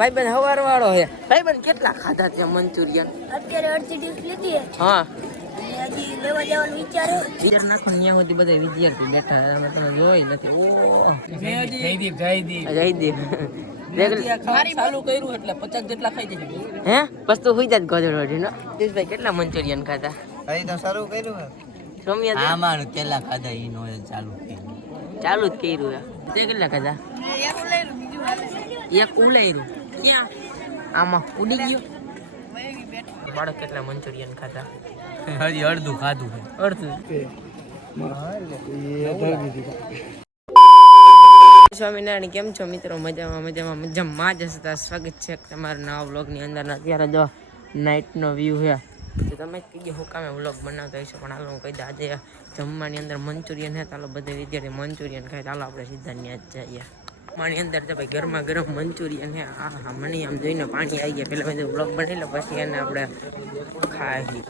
ભાઈ બેન હવાર વાળો છે. ભાઈ બેન કેટલા ખાધા ત્યાં મંચુરિયન? અત્યારે અડધી ડીશ લીધી હા. હજી લેવા જવાનું વિચાર વિચાર નાખો ત્યાં સુધી બધા વિદ્યાર્થી બેઠા છે. અમે તમે જોઈ નથી. ઓ જયદીપ જયદીપ. જયદીપ. ચાલુ કર્યું એટલે પચાસ જેટલા ખાઈ જશે. હે? વસ્તુ તો હોઈ જાય ગોધડ નો ભાઈ કેટલા મંચુરિયન ખાધા? અહીં તો શરૂ કર્યું હે સોમ્યા આમાં પેલા ખાધા ઈ નો ચાલુ કર્યું. ચાલુ જ કર્યું તે કેટલા ખાધા? એક ઉલાયરું. ક્યાં આમાં. ઉડી ગયો. બાળક કેટલા મંચુરિયન ખાધા? હજી અડધું ખાધું અડધું? સ્વામિનારાયણ કેમ છો મિત્રો? મજામાં મજામાં મજામાં જ હશતા સ્વાગત છે તમારા નવા વ્લોગની અંદરના. અત્યારે જો નાઇટનો વ્યૂ છે. તો તમે જ કહીએ હું કામે વ્લોગ બનાવતા હશો પણ હાલો હું કહી દઉં. આજે જમવાની અંદર મંચુરિયન છે. ચાલો બધે વિદ્યાર્થી મંચુરિયન ખાય. ચાલો આપણે સીધા ત્યાં જ જઈએ. મારી અંદર તો ભાઈ ગરમા ગરમ મંચુરિયન છે. આ હા મને આમ જોઈને પાણી આવી ગયા. પહેલાં મેં વ્લોગ બનાવી લો પછી એને આપણે ખાઈ.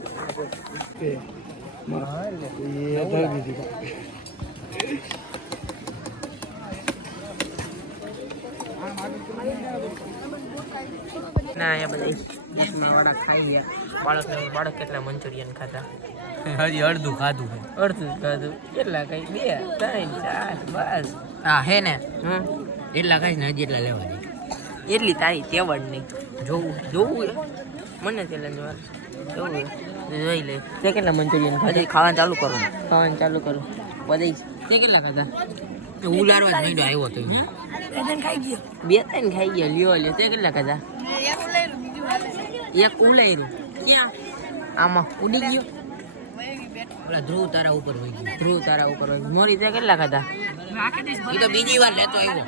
ના, અહીંયા બધા દસમા ખાઈ ગયા. બાળક બાળક કેટલા મંચુરિયન ખાધા. હજી અડધું ખાધું છે. અડધું ખાધું. કેટલા કઈ બે ત્રણ ચાર બસ હા હે ને? હમ. એટલા ખાઈશ ને હજી એટલા લેવા દે. એટલી તારી તેવડ નહીં. જોવું. જોવું મને ચેલેન્જ વાર જોવું હે. જોઈ લે. તે કેટલા મંચુરિયન ખાધા? હજી ખાવાનું ચાલુ કરું ખાવાનું ચાલુ કરું. બધાય તે કેટલા ખાધા? ઉલારવા જ નહીં આવ્યો તો. બે ત્રણ ખાઈ ગયા. લ્યો લ્યો. તે કેટલા ખાધા? એક ઉલાયરું. ક્યાં? આમાં ઉડી ગયો. ઓલા ધ્રુવ તારા ઉપર હોય ગયું ધ્રુવ તારા ઉપર હોય મોરી તે કેટલા ખાધા? એ તો બીજી વાર લેતો આવ્યો.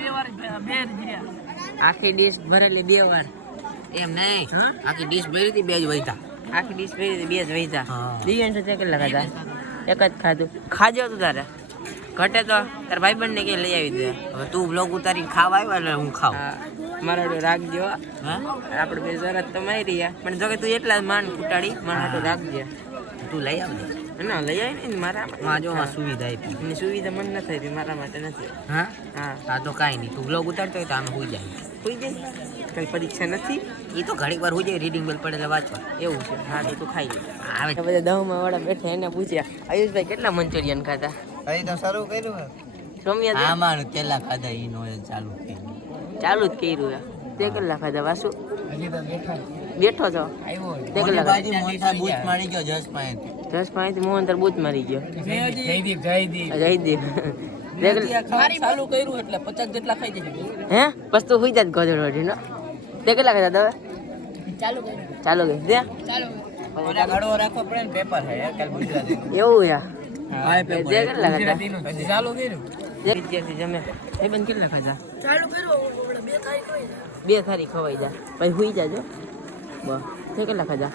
આખી ડીશ ભરેલી બે વાર એમ નહીં. હા? આખી ડીશ ભરી હતી બે જ વહીતા. આખી ડીશ ભરી હતી, બે જ વહીતા. બીજા તે કેટલા ખાધા? એક જ ખાધું. ખાજો તું તારે. ઘટે તો. તાર ભાઈબંધ ને કે લઈ આવી દે હવે તું બ્લોગ ઉતારીને ખાવા આવ્યો એટલે હું ખાવ મારા રાખજો હા. આપણે બે શરત તો મારી રહ્યા. પણ જો કે તું એટલા જ માન ફૂટાડી મારા હાટું રાખજે. તું લઈ આવજે. ના લઈ આવી ને મારા માં જો માં સુવિધા આપી. એની સુવિધા મને નથી આપી મારા માટે નથી. હા? હા. આ તો કાંઈ નહીં. તું બ્લોગ ઉતારતો હોય તો આમે હોઈ જાય. હોઈ જાય. કઈ પરીક્ષા નથી? એ તો ઘડીક વાર હોઈ જાય રીડિંગ બેલ પડે વાંચવા એવું છે. હા તો તું ખાઈ લે. આવે બધા દહમાં વાળા બેઠા એને પૂછ્યા આયુષભાઈ કેટલા મંચુરિયન ખાધા? અહીં તો શરૂ કર્યું સોમિયા આમાં પેલા ખાધા? એ નો ચાલુ ચાલુ જ કર્યું તે કેટલા ખાધા વાસુ? બેઠો છો? તે કેટલા ખાધા? મોટા મારી ગયો જસ પાસેથી દસ પાંચથી મોહન તાર જ મારી ગયો. જયદીપ જયદીપ જયદીપ. ચાલુ કર્યું એટલે પચાસ જેટલા ખાઈ જશે. હે? બસ તો હોઈ જાય ગોધડ નો તે કેટલા ખાધા તમે ચાલુ કર્યું. ચાલુ ગઈ ત્યાં ચાલુ ઘડો રાખવો પડે ને પેપર હે કાલ ગુજરાતી. એવું યા? હા. તે કેટલા ખાધા ચાલુ કર્યું. વિદ્યાર્થી જમે. એ બંધ કેટલા ખાધા? ચાલુ કર્યું બે થારી ખવાઈ જા. પછી સુઈ જાજો બસ. તે કેટલા ખાધા?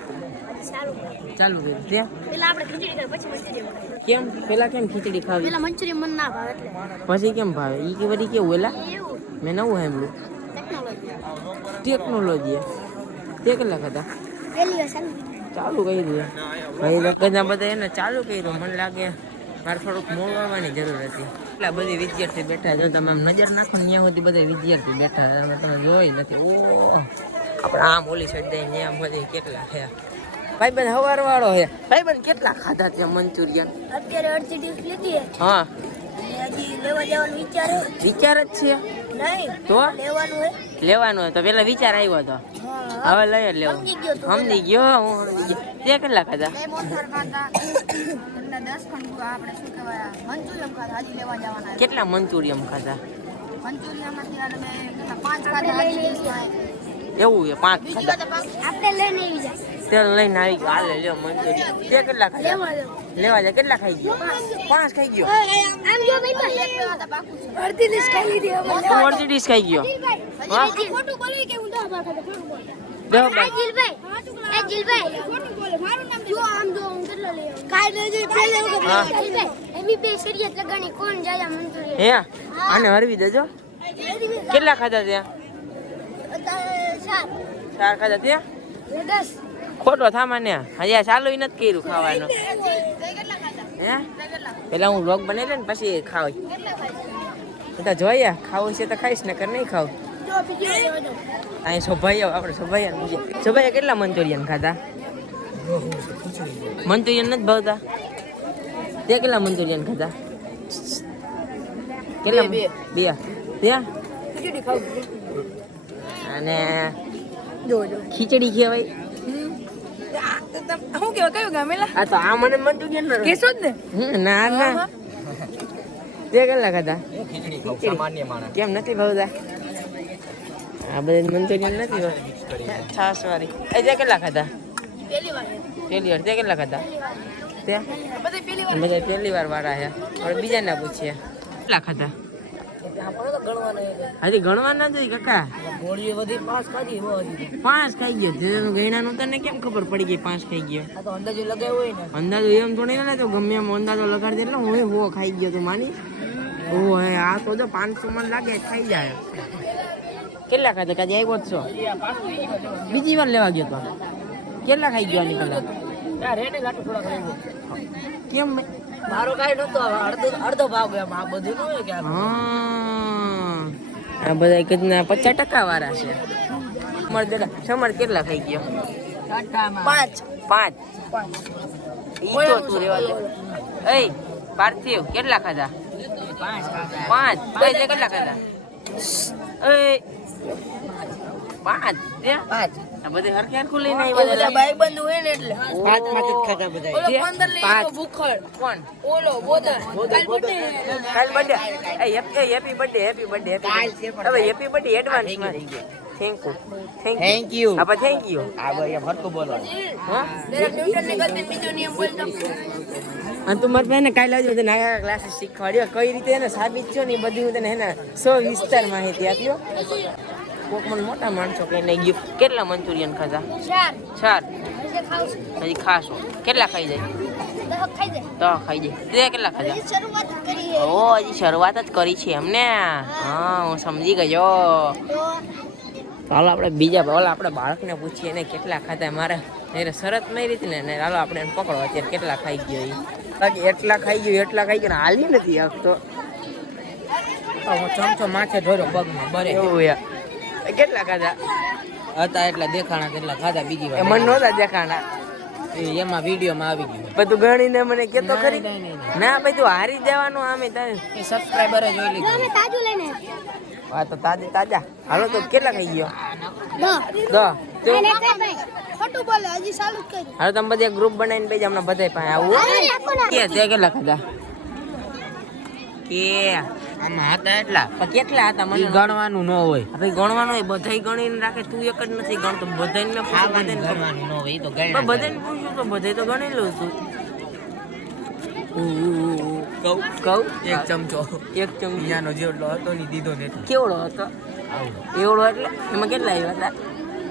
ચાલુ કર્યું. ત્યાં પેલા આપણે ખીચડી પછી મંચુરિયન કેમ? પેલા કેમ ખીચડી ખાવી? પેલા મંચુરિયન મને ના ભાવે એટલે. પછી કેમ ભાવે? ઈ કે વળી કેવું એલા? મેં નવું સાંભળ્યું. ટેકનોલોજી. ટેકનોલોજી તે કેટલા ખાધા? પેલી ચાલુ. કર્યું ભાઈ બધા બધા એને ચાલુ કર્યું. મને લાગે મારે થોડુંક મોડવાની જરૂર હતી. એટલા બધી વિદ્યાર્થી બેઠા જો તમે આમ નજર નાખો ને ત્યાં સુધી બધા વિદ્યાર્થી બેઠા તમે જોઈ નથી. ઓ આપણે આમ ઓલી સાઈડ જઈને બધી કેટલા છે ભાઈ બેન હવાર વાળો છે. ભાઈ બેન કેટલા ખાધા ત્યાં મંચુરિયન? અત્યારે અડધી ડીશ લીધી હા. હજી લેવા જવાનો વિચાર વિચાર જ છે. નહીં તો? લેવાનું હોય. લેવાનો હોય તો પેલા વિચાર આવ્યો હતો હવે લઈ જ લેવું. સમજી ગયો હું તે કેટલા ખાધા? કેટલા મંચુરિયમ ખાધા? એવું છે પાંચ આપણે લઈને આવી જાય. તેલ લઈને આવી ગયો. હાલે લ્યો મંચુરિયન. તે કેટલા ખાઈ લેવા જાય કેટલા ખાઈ ગયો? પાંચ. ખાઈ ગયો? આમ જો ભાઈ અડધી ડીશ ખાઈ લીધી હવે. તું અડધી ડીશ ખાઈ ગયો. હા? ખોટું બોલી કે હું દસ બાર ખાતો ખોટું બોલ. દહ બાર. જીલભાઈ એ જીલભાઈ ખોટું બોલે. મારું નામ જો આમ જો હું કેટલો લઈ આવું? કાઈ લેજે પેલે વખત હા. જીલભાઈ એમી બે શરીયત લગાણી કોણ જાય મંચુરિયન? હે આને હરવી દેજો. કેટલા ખાધા ત્યાં? ચાર ખાધા ત્યાં? દસ. ખોટો થામાને હજી ચાલુ નથી કર્યું ખાવાનું. હે? પેલા હું વ્લોગ બનાવી લે ને પછી ખાવ. તો જોઈએ ખાવું છે તો ખાઈશ ને કર નહીં ખાવ. બીજી અહીં સોભાઈ આપણે સોભાઈ સોભાઈ કેટલા મંચુરિયન ખાધા? મંચુરિયન નથી ભાવતા. તે કેટલા મંચુરિયન ખાધા? કેટલા બે ત્યાં અને ખીચડી કહેવાય શું કેવા કયું ગામેલા આ તો આ મને મંચુરિયન કેસો જ ને ના? ના તે કેટલા ખાધા ખીચડી સામાન્ય માણસ. કેમ નથી ભાવતા? આ બધા મંચુરિયન નથી ભાવતા છાસ વાળી એ તે કેટલા ખાધા પહેલી વાર. પહેલી વાર. તે કેટલા ખાધા તે બધી પહેલી વાર. બધા પહેલી વાર વાળા છે. હવે બીજાને પૂછીએ. કેટલા ખાધા હજી ગણવા ના જોઈ કાકા? ગોળીઓ બધી પાસ ખાધી હો હજી પાંચ ખાઈ ગયો. તે ગયણાનું તને કેમ ખબર પડી ગઈ પાંચ ખાઈ ગયો? આ તો અંદાજો લગાવ્યો હોય ને અંદાજો એમ થોડી ના તો ગમે એમ અંદાજો લગાડી દે એટલે હું હો ખાઈ ગયો તો માની. ઓ હે આ તો જો પાંચસો મન લાગે ખાઈ જાય. કેટલા ખાધો? કાજે આવ્યો છો? બીજી વાર લેવા ગયો તો? કેટલા ખાઈ ગયો આની પહેલા? કેમ? મારો કાંઈ નતો અડધો અડધો ભાવ ગયા આ બધું ન હોય કે હા. આ બધા એક પચાસ ટકા વાળા છે. સમર કેટલા થઈ ગયો? પાંચ. પાંચ. ઈ તો તું રેવા દે. પાર્થિવ કેટલા ખાધા? પાંચ પાંચ. કેટલા ખાધા? પાંચ પાંચ. આ બધે હરખે હરખું લઈને આવ્યા બધા. બંધ હોય ને એટલે. પાંચ પાંચ જ ખાધા બધા. ઓલો? પંદર લઈ પાંચ. આવ્યો ભૂખડ. કોણ? ઓલો બોદર. કાલ બર્થડે કાલ બર્થડે એ હેપી બર્થડે હેપી બર્થડે હવે હેપી બર્થડે એડવાન્સમાં. Thank you thank thank you Apa thank you આ ભાઈ ફરકો બોલો. હા? દરેક ન્યૂટનને ગતિ બીજો નિયમ બોલતો અને તું મારા ભાઈને કાલે આવજો તને આગળ ક્લાસીસ શીખવાડ્યો. કઈ રીતે એને સાબિત છો ને એ બધું હું તને એના સો વિસ્તાર માહિતી આપ્યો કોક મને મોટા માણસો કહીને નહીં ગયું કેટલા મંચુરિયન ખાધા? ચાર. ચાર. હજી ખાશો. કેટલા ખાઈ જાય? તો ખાઈ જાય. તે કેટલા ખાધા. ઓ હજી શરૂઆત જ કરી છે એમને. હા હું સમજી ગયો. હાલો આપણે બીજા ઓલા આપણે બાળકને પૂછીએ ને કેટલા ખાતા મારે એને શરત મારી હતી ને ચાલો હાલો આપણે એને પકડો. અત્યારે કેટલા ખાઈ ગયો એ. બાકી એટલા ખાઈ ગયો એટલા ખાઈ ગયો હાલી નથી આપતો ચમચો માથે ધોર્યો પગમાં બરે. એવું યાર કેટલા ખાધા? હતા એટલા દેખાણા કેટલા ખાધા બીજી વાર. મને નહોતા દેખાણા. એ એમાં વિડીયોમાં આવી ગયું. બધું ગણીને મને કેતો ના, ખરી. ના, ભાઈ તું હારી જવાનું આમે તારે. એ સબસ્ક્રાઇબરે જોઈ લીધું અમે તાજું લઈને. હા તો તાજા તાજા. હાલો તો કેટલા ખાઈ ગયો? દો ખોટું બોલે હજી ચાલુ જ કર્યું. હાલો તમે બધા ગ્રુપ બનાવીને પછી હમણાં બધા પાસે આવું. કે તે કેટલા ખાધા? કે. આમાં હતા એટલા. પણ કેટલા હતા મને ગણવાનું ન હોય. ભાઈ ગણવાનું હોય બધાય ગણીને રાખે તું એક જ નથી ગણતો બધાને મેં બધાને ગણવાનું ન હોય તો પણ બધાને પૂછ્યું તો બધાય તો ગણી લઉં છું કહું? કહું? એક ચમચો. એક ચમચી. જેટલો હતો ને દીધો ને કેવડો હતો? એવડો એટલે? એમાં કેટલા આવ્યા હતા?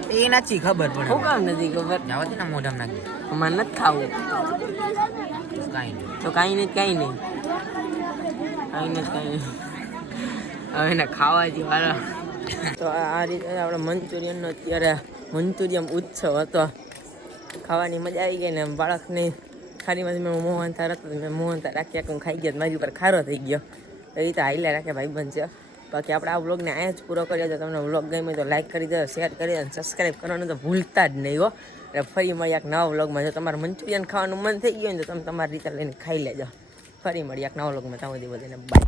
એ નથી ખબર પડે શું કામ નથી ખબર? જાવા દે ને મોઢામાં નાખી અમારે નથી ખાવું. કાંઈ નહીં. તો કાંઈ નહીં કાંઈ નહીં. હવે એને ખાવા જ વાળા તો આ રીતે આપણે મંચુરિયનનો અત્યારે મંચુરિયન ઉત્સવ હતો. ખાવાની મજા આવી ગઈ ને બાળકની ખારીમાંથી મેં મોહનતા રાખતો મેં મોહનતા રાખ્યા કે હું ખાઈ ગયા મારી ઉપર ખારો થઈ ગયો. એ રીતે હાઈલા રાખે ભાઈ બન છે. બાકી આપણે આ વ્લોગને અહીંયા જ પૂરો કર્યો તો તમને વ્લોગ ગમે તો લાઈક કરી દો શેર કરી દો અને સબસ્ક્રાઈબ કરવાનું તો ભૂલતા જ નહીં હો. એટલે ફરી મળ્યા એક નવા વ્લોગમાં. જો તમારે મંચુરિયન ખાવાનું મન થઈ ગયું ને તો તમે તમારી રીતે લઈને ખાઈ લેજો. ફરી મળીએ એક નવા વ્લોગમાં ત્યાં સુધી બધાને બાય